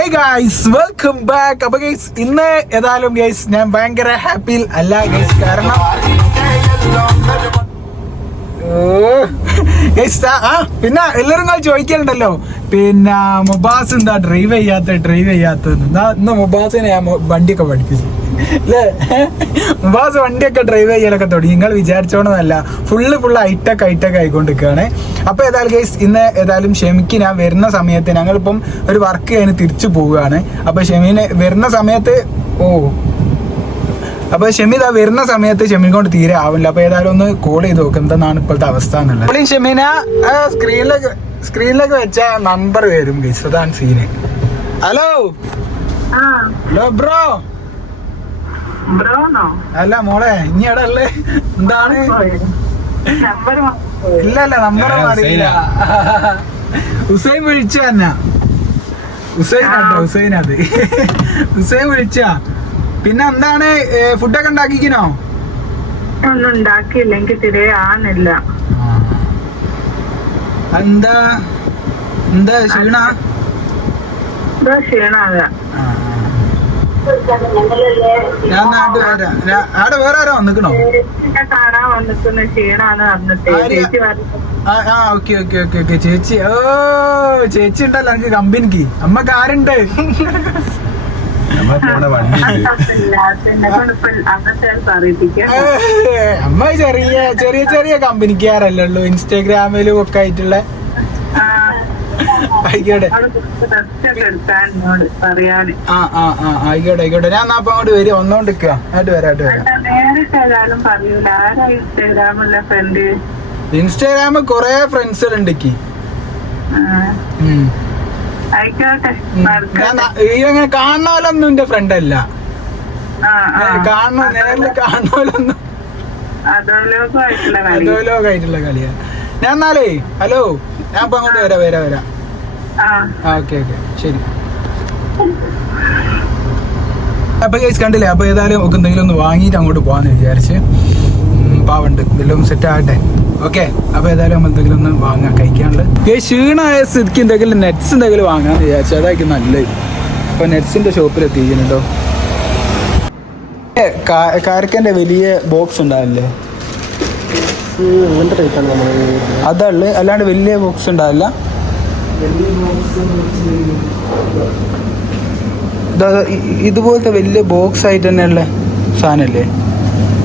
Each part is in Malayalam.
ഹേ ഗൈസ് വെൽക്കം ബാക്ക് അപ്പൊ ഗൈസ് ഇന്ന് ഏതായാലും ഗൈസ് ഞാൻ ഭയങ്കര ഹാപ്പിയിൽ അല്ല ഗൈസ് കാരണം ആ പിന്നെ എല്ലാവരും നിങ്ങൾ ചോദിക്കലുണ്ടല്ലോ. പിന്നെ മുബാസ് എന്താ ഡ്രൈവ് ചെയ്യാത്ത ഡ്രൈവ് ചെയ്യാത്തത് എന്നാ. മുബാസിനെ ഞാൻ വണ്ടിയൊക്കെ പഠിപ്പിച്ചു. അല്ലേ മുബാസ് വണ്ടിയൊക്കെ ഡ്രൈവ് ചെയ്യലൊക്കെ തുടങ്ങി. നിങ്ങൾ വിചാരിച്ചോണമെന്നല്ല ഫുള്ള് ഫുള്ള് ഹൈടെക് ഹൈടെക് ആയിക്കൊണ്ടിരിക്കുകയാണ്. അപ്പോൾ ഏതായാലും ഗൈസ് ഇന്ന് ഏതായാലും ഷെമിക്ക് ഞാൻ വരുന്ന സമയത്ത് ഞങ്ങളിപ്പം ഒരു വർക്ക് കഴിഞ്ഞ് തിരിച്ചു പോവുകയാണ്. അപ്പോൾ ഷെമീന് വരുന്ന സമയത്ത് ഓ അപ്പൊ ഷെമീദ വരുന്ന സമയത്ത് ഷമീനോട് കൊണ്ട് തീരെ ആവില്ല അപ്പൊ ഏതായാലും ഒന്ന് കോൾ ചെയ്ത് നോക്ക് എന്താണ് ഇപ്പോഴത്തെ അവസ്ഥ എന്നുള്ളത്. ഷെമിന. സ്ക്രീനിലേക്ക് സ്ക്രീനിലേക്ക് വെച്ച നമ്പർ വരും ഗൈസ് അതാണ് സീന് ഹലോ ആ. ഹലോ ബ്രോ അല്ല മോളെ ഇനി എവിടെ അല്ലേ എന്താണ്? നമ്പർ ഇല്ല അല്ല നമ്പർ അറിയില്ല. ഹുസൈൻ വിളിച്ച തന്നെ ഹുസൈൻ ആട്ടോ ഹുസൈൻ അത്. ഹുസൈൻ വിളിച്ച. പിന്നെ എന്താണ് ഫുഡൊക്കെ ഉണ്ടാക്കിക്കണോ? ഒന്നും ഉണ്ടാക്കിയില്ല എനിക്ക് തിരെ ആണില്ല എന്താ എന്താ ക്ഷീണ? ഞാൻ നാട്ട് വരാം. ആടെ വേറെ ആരോ വന്നിക്കണോ? കാണാൻ വന്നിക്കുന്ന ക്ഷീണാന്ന് പറഞ്ഞിട്ട് ആ ഓക്കെ ഓക്കെ ഓക്കെ ഓക്കെ. ചേച്ചി ഓ ചേച്ചി ഉണ്ടല്ലോ എനിക്ക് കമ്പനിക്ക്. അമ്മയ്ക്ക് ആരുണ്ട് നമ്മളെ പോണ വണ്ടി അങ്ങനത്തെ പറയിപ്പിക്കാം ഏ, അമ്മ ചെറിയ ചെറിയ ചെറിയ കമ്പനിക്കാരല്ലേ ഉള്ളൂ ഇൻസ്റ്റാഗ്രാമിലും ഒക്കെ ആയിട്ടുള്ള ആയിക്കോട്ടെ. ആ ആ ആ ആയിക്കോട്ടെ ആയിക്കോട്ടെ. ഞാൻ നാപ്പ അപ്പൊ അങ്ങോട്ട് വരും ഒന്നോണ്ട് നിക്കുക ആയിട്ട് വരാം ആയിട്ട് വരാം ഇൻസ്റ്റാഗ്രാമിൽ കൊറേ ഫ്രണ്ട്സുകൾ ഉണ്ട് എനിക്ക് ഉം. ആയിക്കോട്ടെ. ഉം. ഞാൻ മറക്കണ്ട. ന- ഈ അങ്ങനെ കാണുന്നവരൊന്നും എന്റെ ഫ്രണ്ട് അല്ല. നേരിൽ കാണുന്നവരൊന്നും അധോലോകമായിട്ടുള്ള കളി. കളിയാ. ഞാൻ എന്നാലേ ഹലോ ഞാൻ ഇപ്പൊ അങ്ങോട്ട് വരാം വരാം വരാം. Okay okay. ശരി. അപ്പൊ ചേച്ചി കണ്ടില്ലേ? അപ്പൊ ഏതായാലും ഒക്കെ എന്തെങ്കിലും ഒന്ന് വാങ്ങിയിട്ട് അങ്ങോട്ട് പോവാന്ന് വിചാരിച്ച്. പാവണ്ട്. എല്ലാം സെറ്റ് ആകട്ടെ. ഓക്കെ അപ്പൊ ഏതായാലും നമ്മൾ എന്തെങ്കിലും ഒന്ന് വാങ്ങാൻ കഴിക്കാനുള്ളത്. ഈ ക്ഷീണമായ സ്ഥിതിക്ക് എന്തെങ്കിലും നെറ്റ്സ് എന്തെങ്കിലും വാങ്ങാന്ന് വിചാരിച്ചു. അതായിരിക്കും നല്ലത്. അപ്പൊ നെറ്റ്സിന്റെ ഷോപ്പിൽ എത്തിയിരിക്കുന്നുണ്ടോ കാരക്കന്റെ വലിയ ബോക്സ് ഉണ്ടാവില്ലേ? അങ്ങനത്തെ ടൈപ്പാണ് നമ്മൾ അതുള്ളു അല്ലാണ്ട് വലിയ ബോക്സ് ഉണ്ടാവില്ല. ഇതാ ഇതുപോലത്തെ വലിയ ബോക്സ് ആയിട്ട് തന്നെയുള്ള സാധനല്ലേ?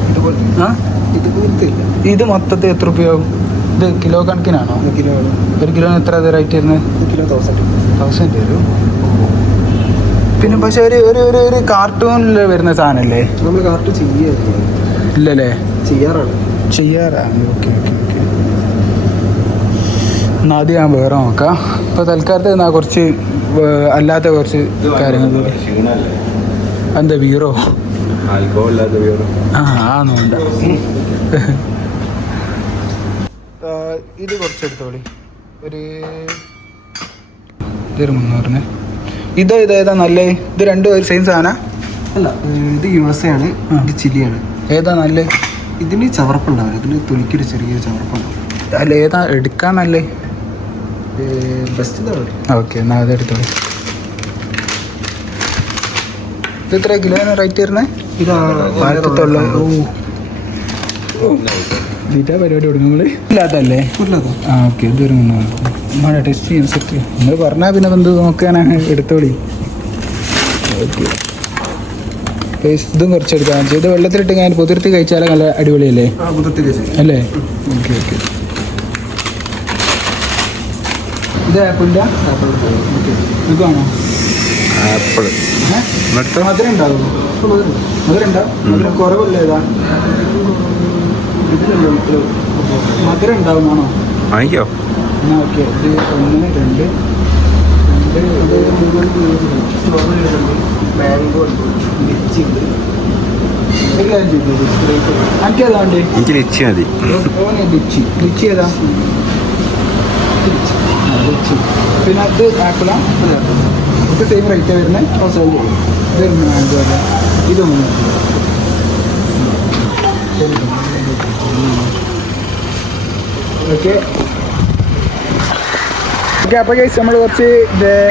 ഇതുപോലെ ആ? ഇല്ല ഇത് മൊത്തത്തിൽ എത്ര രൂപയാവും ഇത് കിലോ കണക്കിനാണോ? കിലോ ഒരു കിലോന് എത്ര റേറ്റ് വരുന്നത്? കിലോ തൗസൻഡ് തൗസൻഡ് വരും. പിന്നെ പക്ഷെ ഒരു ഒരു ഒരു ഒരു കാർട്ടൂണിൽ വരുന്ന സാധനല്ലേ? നമ്മൾ കാർട്ടൂൺ ചെയ്യുക ഇല്ലല്ലേ? ചെയ്യാറാണ്. ചെയ്യാറാണ് ഓക്കെ ഓക്കെ ഓക്കെ. എന്നാൽ അത് ഞാൻ വേറെ നോക്കാം. ഇപ്പോൾ തൽക്കാലത്ത് എന്നാ കുറച്ച് അല്ലാത്ത കുറച്ച് കാര്യങ്ങൾ. എന്താ വീറോ ആൽക്കോഹോൾ ഇല്ലാത്ത ബിയർ ആ ആന്നുണ്ട ഇത് കുറച്ചെടുത്തോളി ഒരു ഇതൊരു മുന്നൂറിന്. ഇതോ ഇതോ ഏതാ നല്ല ഇത് രണ്ടും ഒരു സെയിം സാധന? അല്ല ഇത് യു എസ് എ ആണ് ഇത് ചില്ലിയാണ് ഏതാ നല്ല? ഇതിന് ചവർപ്പുണ്ടാവില്ല ഇതിന് തൊലിക്കൊരു ചെറിയൊരു ചവർപ്പുണ്ടാവും അല്ല ഏതാ എടുക്കാൻ നല്ലേ? ബെസ്റ്റ് ഓക്കെ എന്നാൽ അത് എടുത്തോളൂ ഇത് എത്ര കിലോന് റേറ്റ് വരുന്നത്? ആയിരത്തി തൊള്ളായിരം പരിപാടി കൊടുക്കും ഇല്ലാത്തല്ലേ ആ ഓക്കെ ഇത് മുന്നൂറ് ടെസ്റ്റ് ചെയ്യാൻ സെറ്റ് നിങ്ങൾ പറഞ്ഞാൽ പിന്നെ എന്ത് നോക്കാനാണ് എടുത്തോളി. ഓക്കെ. ഇതും കുറച്ചെടുക്കാം. ഇത് വെള്ളത്തിലിട്ട് ഞാൻ പുതിർത്തി കഴിച്ചാൽ നല്ല അടിപൊളിയല്ലേ? അല്ലേ? Okay okay. ഇത് ആപ്പിളിന്റെ ഇതാണോ ആപ്പിൾ? മധുരം. ഉണ്ടാവും മധുരം ഉണ്ടാവും കുറവല്ലേ ഇതാ? മധുരം ഉണ്ടാവുമാണോ വാങ്ങിക്കോ. എന്നാ ഓക്കെ. ഇത് ഒന്ന് രണ്ട്. മാംഗോ ലിച്ചി എനിക്കേതാ വേണ്ടി? എനിക്ക് ലിച്ചി മതി. ലിച്ചി. ലിച്ചി ഏതാ? ലിച്ചി. ലിച്ചി. പിന്നെ അത് ആപ്പിളാ? ഇത് സെയിം റേറ്റ് വരുന്നത് അല്ലേ? ഇത് മൂന്ന് ഓക്കെ. ഓക്കെ അപ്പോൾ ഗൈസ് നമ്മൾ കുറച്ച്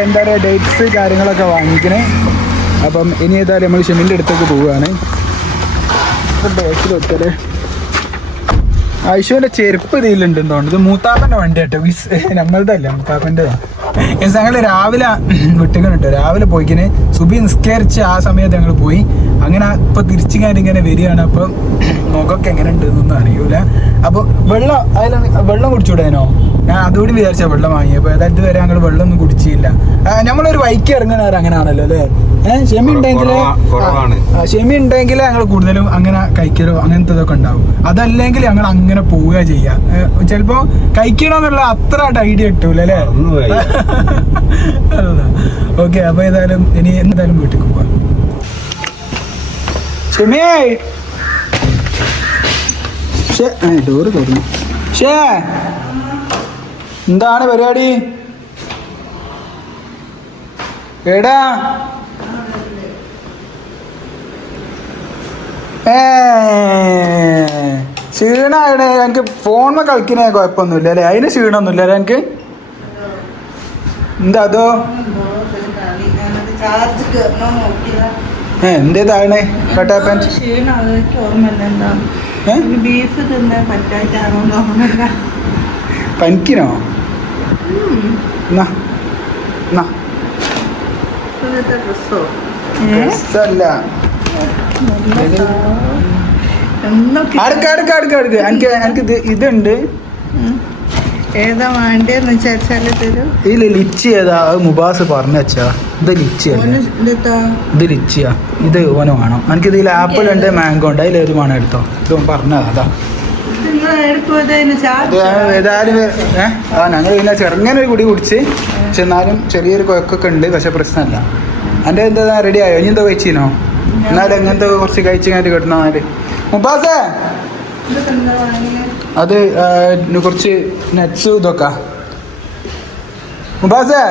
എന്താ പറയുക ഡേറ്റ്സ് കാര്യങ്ങളൊക്കെ വാങ്ങിക്കണേ. അപ്പം ഇനി ഏതായാലും നമ്മൾ ഷെമിന്റെ അടുത്തേക്ക് പോവുകയാണ്. ബാക്കിൽ ഐശുവിന്റെ ചെരുപ്പ് ഇതിലുണ്ട് തോന്നുന്നു. ഇത് മൂത്താപ്പന്റെ വണ്ടി കേട്ടോ വിസ് നമ്മളതല്ല മൂത്താപ്പന്റെ ഞങ്ങൾ രാവിലെ വിട്ടുകണ് കേട്ടോ രാവിലെ പോയിക്കിന്. സുബി നിസ്കരിച്ച് ആ സമയത്ത് ഞങ്ങൾ പോയി. അങ്ങനെ ഇപ്പൊ തിരിച്ചിങ്ങനെ ഇങ്ങനെ വരികയാണ്. അപ്പൊ മുഖമൊക്കെ എങ്ങനെ ഉണ്ട് എന്നൊന്നും അറിയൂല. അപ്പൊ വെള്ളം അതിലാണ് വെള്ളം കുടിച്ചുവിടാനോ ഞാൻ അതുകൂടി വിചാരിച്ച വെള്ളം വാങ്ങിയപ്പോ. ഏതായാലും ഇതുവരെ ഞങ്ങൾ വെള്ളം ഒന്നും കുടിച്ചില്ല. നമ്മളൊരു വൈക്ക് ഇറങ്ങുന്നവർ അങ്ങനെ ആണല്ലോ അല്ലേ? ഏഹ് ക്ഷമ ഉണ്ടെങ്കിൽ. ക്ഷമ ഉണ്ടെങ്കിൽ ഞങ്ങൾ കൂടുതലും അങ്ങനെ കഴിക്കലോ അങ്ങനത്തെ ഇതൊക്കെ ഉണ്ടാവും. അതല്ലെങ്കിൽ ഞങ്ങൾ അങ്ങനെ പോവുക ചെയ്യാ. ഏഹ് ചിലപ്പോ കഴിക്കണമെന്നുള്ള അത്ര ഐഡിയ കിട്ടൂല അല്ലേ. ഓക്കെ അപ്പൊ ഏതായാലും ഇനി എന്തായാലും വീട്ടിൽ പോവാം. ക്ഷമേ ഡോറ് തുറന്നു. ഷേ! എന്താണ് പരിപാടി? എടാ ഏ എനിക്ക് ഫോണിൽ കളിക്കണേ കുഴപ്പമൊന്നുമില്ല അല്ലേ? അതിന് ക്ഷീണമൊന്നുമില്ല അല്ലേ എനിക്ക്? എന്താ അതോ? ഏ എന്ത് കട്ടാപ്പൻ എന്താ എന്ന് ഓർമ്മയില്ല. പനിക്കിനോ? എനിക്ക് എനിക്ക് ഇത് ഇതുണ്ട്. ഏതാ വേണ്ടേന്ന് വിചാരിച്ചാൽ തരൂ. ലിച്ചി ഏതാ? അത് മുബാസ് പറഞ്ഞു വെച്ചാ. ഇത് ലിച്ചി ലിച്ചിയാ. ഇത് ഓന് വേണം. എനിക്കിതിൽ ആപ്പിൾ ഉണ്ട് മാംഗോ ഉണ്ട്. അതിൽ ഒരു വേണം എടുത്തോ. ഇത് പറഞ്ഞതാ അതാ. ഏതായാലും ആ ഞങ്ങൾ പിന്നെ ചെറുങ്ങനെ ഒരു കുടി കുടിച്ച് പക്ഷെ എന്നാലും ചെറിയൊരു കുഴക്കൊക്കെ ഉണ്ട് പക്ഷെ പ്രശ്നമല്ല. എന്റെ എന്താ റെഡി ആയോ? ഇനി എന്താ കഴിച്ചിനോ? എന്നാലും എങ്ങനത്തെ കുറച്ച് കഴിച്ച് കഴിഞ്ഞിട്ട് ഇതൊക്കെ എന്താ അത് കുറച്ച് നെറ്റ്സ് ഇതൊക്കെ. മുബാസേ.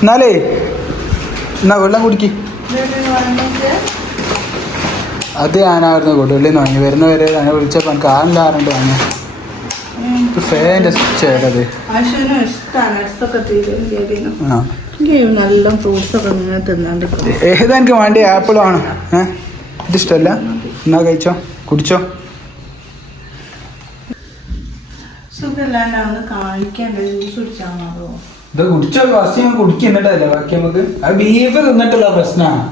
എന്നാലേ എന്നാ വെള്ളം കുടിക്ക്. അത് ഞാനായിരുന്നു കൊടുവള്ളിന്ന് വാങ്ങി. വരുന്നവരെ ഞാൻ വിളിച്ചപ്പോൾ എനിക്ക് ആളില്ലാറുണ്ട് വാങ്ങി ഫാന്റെ ചേട്ടത്. ഏതാ എനിക്ക് വേണ്ടി? ആപ്പിൾ വേണം. ഏഹ് ഇതിഷ്ടമല്ല എന്നാ കഴിച്ചോ? കുടിച്ചോ? സുഖമില്ലാണ്ട് കാണിക്കാൻ കാണിക്കാണ്ട് ജ്യൂസ് കുടിച്ചാൽ മാറുമോ ഇത് കുടിച്ചോ ഫസ്റ്റ് ഞാൻ കുടിക്കുന്നിട്ടല്ലേ ബാക്കി നമുക്ക്? അത് ബീഫ് തിന്നിട്ടുള്ള പ്രശ്നമാണ്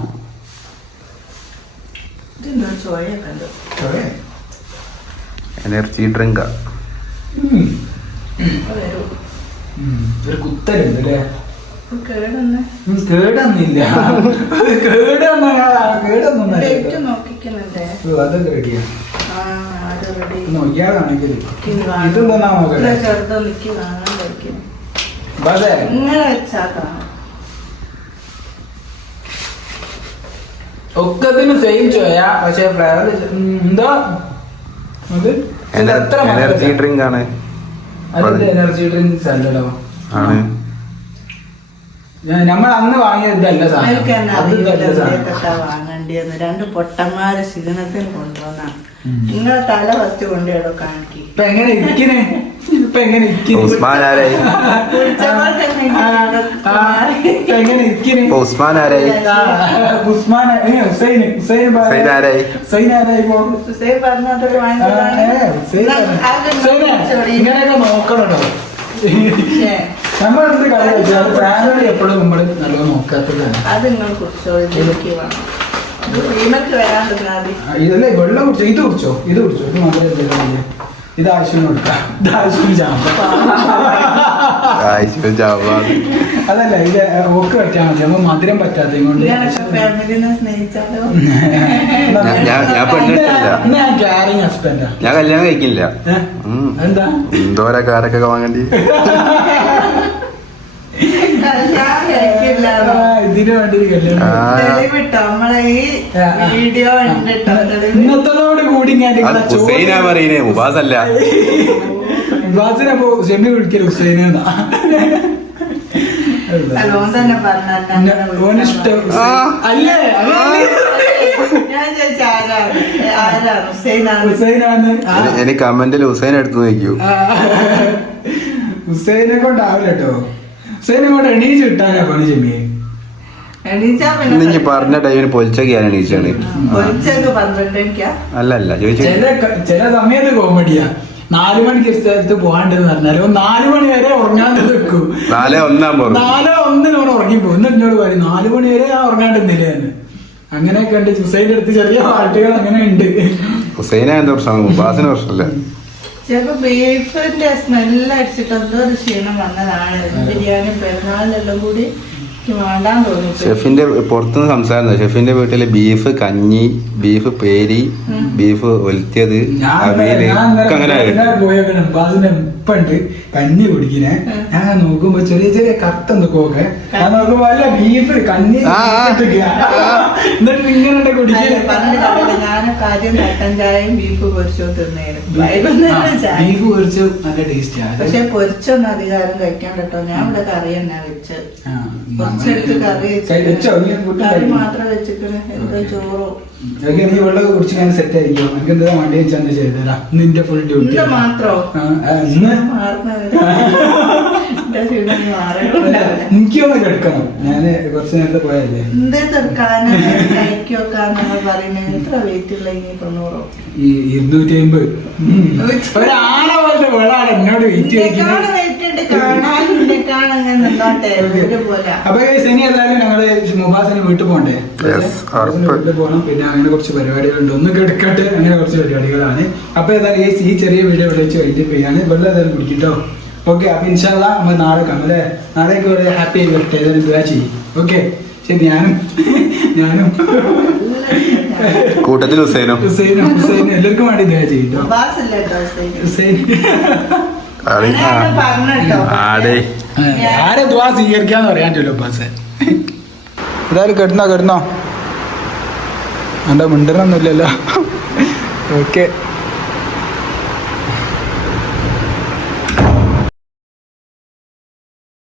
എനർജി ഡ്രിങ്കാ വരൂ. ഒരു കുത്തലുണ്ട് അല്ലേ? കേടൊന്ന്. ഉം, കേടൊന്നില്ല കേടൊന്നും കേടൊന്നും ഡേറ്റ് നോക്കിക്കുന്നുണ്ടേ. അതൊക്കെ റെഡിയാ ആ. ഇതെന്താ നിക്ക് ഇങ്ങനെ വെച്ചാ കാണാം ഒക്കത്തിന് സെയിം ചോയ പക്ഷേ ഫ്ലേവർ എന്താ? എനർജി ഡ്രിങ്ക് ആണ്. എനർജി ഡ്രിങ്ക്സ് അല്ലല്ലോ നമ്മൾ അന്ന് വാങ്ങിയതല്ല സാധനം. അത് അറിയില്ല. സാധനം. എന്തൊക്കെ രണ്ട് പൊട്ടന്മാരെ ക്ഷീണത്തിന് കൊണ്ടുവന്ന. നിങ്ങളെ തല ഫസ്റ്റ് കൊണ്ടുപോയിടോ കാണിക്കും ഇപ്പൊ എങ്ങനെ ഇരിക്കണേ? ഇപ്പൊ എങ്ങനെ ഉസ്മാൻ ആരായി? എങ്ങനെ ഉസ്മാൻ ആരായി? ഉസ്മാൻ ഹുസൈൻ ഹുസൈൻ ഹുസൈൻ ആരായി? ആരായി ഇങ്ങനെയൊക്കെ നോക്കണോ നമ്മൾ എന്ത് കാര്യം വെച്ചാൽ ഫാമിലി എപ്പോഴും നമ്മൾ നല്ലോണം നോക്കാത്തതാണ്. അത് കുറിച്ചോ ഇതല്ലേ വെള്ളം കുടിച്ചോ? ഇത് കുടിച്ചോ? ഇത് കുടിച്ചോ? ഇത് മാത്രമേ ഇത് ആവശ്യം കൊടുക്കാം. ഇത് ആവശ്യം അതല്ല ഇത് ഓക്ക് പറ്റാൻ മതി. നമ്മൾ മധുരം പറ്റാത്ത കൊണ്ട് ഞാനൊക്കെ ഫാമിലിനെ സ്നേഹിച്ചാലോ? ഞാൻ- ക്യാരിങ് ഹസ്ബൻഡാ ഞാൻ കല്യാണം കഴിക്കില്ല. എന്താ? എന്തോരാ കാരൊക്കെ വാങ്ങണ്ടി ഞാൻ കഴിക്കില്ലാന്നോ ആ, ഇതിന് വേണ്ടി ഒരു കല്യാണം ആ. തെളിവിട്ടോ നമ്മളെ ഈ ആ, ആ. വീഡിയോ കണ്ടിട്ടോ? വേണ്ടി കൂടി ഹുസൈനാ പറയുന്നേ മുബാസ് അല്ല. ഷെമി വിളിക്കൽ ഹുസൈന്. അല്ല. എനിക്ക് കമന്റിൽ ഹുസൈൻ എടുത്തു നോക്കിയോ. ഹുസൈനെ കൊണ്ടാവില്ല കേട്ടോ ഹുസൈനെ കൊണ്ട് എണീച്ച് കിട്ടാനാ പണി ചെമ്മി? ഇന്ന് പറഞ്ഞ ടൈമിന് പൊലിച്ചൊക്കെയാണ് എണീച്ചാണ്. അല്ല അല്ല ചോദിച്ചു. ചില സമയത്ത് കോമഡിയാ. നാലു മണിക്ക് സ്ഥലത്ത് പോകാണ്ടെന്ന് പറഞ്ഞാൽ ഓൻ നാലു മണി വരെ ഉറങ്ങാണ്ട് നിൽക്കും നാലേ ഒന്നാം പോകും നാലോ ഒന്നിനോട് ഉറങ്ങിപ്പോ എന്നിട്ട് എന്നോട് പറയും നാലു മണി വരെ ആ ഉറങ്ങാണ്ട് എന്ന്. അങ്ങനെയൊക്കെ ഉണ്ട്. ഹുസൈന്റെ എടുത്ത് ചെറിയ പാട്ടുകൾ അങ്ങനെ ഉണ്ട്. ഹുസൈനെ എന്താ പ്രശ്നം. മുബാസിന് പ്രശ്നമില്ല. ചിലപ്പോ ബീഫിന്റെ സ്മെല്ല് അടിച്ചിട്ട് എന്തോ ഒരു ക്ഷീണം വന്നതാണ്. ബിരിയാണി പെരുന്നാളിലെല്ലാം കൂടി ഷെഫിന്റെ പുറത്തുനിന്ന് സംസാരം ഷെഫിന്റെ വീട്ടിൽ ബീഫ് കഞ്ഞി ബീഫ് പേരി ബീഫ് ഒലത്തിയത് അവിയൽ അങ്ങനെ കഞ്ഞി കുടിക്കണേ. ഞാൻ നോക്കുമ്പോ ചെറിയ ചെറിയ കത്ത് എന്തൊക്കെ ഞാൻ നോക്കുമ്പോ അല്ല ബീഫ് കഞ്ഞി. എന്നിട്ട് ഇങ്ങനെ ഞാനൊക്കെ ആദ്യം കട്ടൻ ചായയും ബീഫ് പൊരിച്ചോ ചായ. ബീഫ് പൊരിച്ചു നല്ല ടേസ്റ്റിയാണ് പക്ഷെ പൊരിച്ചൊന്നും അധികാരം കഴിക്കാൻ കേട്ടോ ഞാൻ ഇവിടെ കറി തന്നെ വെച്ച്. കുറച്ചെടുത്ത് കറി കറി മാത്രം വെച്ചിട്ട് എന്തോ ചോറോ? നീ വെള്ളം കുടിച്ച് ഞാൻ സെറ്റ് ആയിരിക്കും എനിക്ക് എന്താ വണ്ടി വെച്ചാൽ ചെയ്തുതരാം നിന്റെ ഫുൾ ഡ്യൂട്ടി മാത്രോ? ഞാൻ കുറച്ച് നേരത്തെ പോയല്ലേ ഇരുന്നൂറ്റി അമ്പത് ഒരാളെ പോലത്തെ വിളാണ് എന്നോട് വെയിറ്റ് വെയിറ്റ് ഉണ്ട്. കാണാനും അപ്പൊ ഇനി ഏതായാലും ഞങ്ങൾ മുബാസിന് വീട്ടിൽ പോകണ്ടേ? വീട്ടിൽ പോകണം. പിന്നെ അങ്ങനെ കുറച്ച് പരിപാടികളുണ്ട്. ഒന്ന് കിടക്കട്ടെ അങ്ങനെ കുറച്ച് പരിപാടികളാണ്. അപ്പൊ ഏതായാലും ഈ ചെറിയ വീഡിയോ വിളിച്ച് വൈകിട്ട് ചെയ്യാണ് വെള്ളം ഏതായാലും കുടിക്കട്ടോ. ഓക്കെ അപ്പൊ ഇൻഷാല്ല നമ്മൾ നാളെ കാണാം അല്ലേ? നാളേക്ക് ഒരു ഹാപ്പി ആയി വരട്ടെ. ഏതായാലും ദുആ ചെയ്യും. ഓക്കെ ശരി ഞാനും ഞാനും കൂട്ടത്തിൽ ഹുസൈനും. ഹുസൈനും ഹുസൈനും. എല്ലാവർക്കും വേണ്ടി ദുആ ചെയ്യും ഹുസൈൻ. ആരെ ദ്വാ സ്വീകരിക്കാന്ന് പറയാൻ പറ്റുമല്ലോ ബസ് ഏതായാലും കിടന്നോ കിടന്നോ? എന്റെ മിണ്ടനൊന്നുമില്ലല്ലോ ഓക്കെ.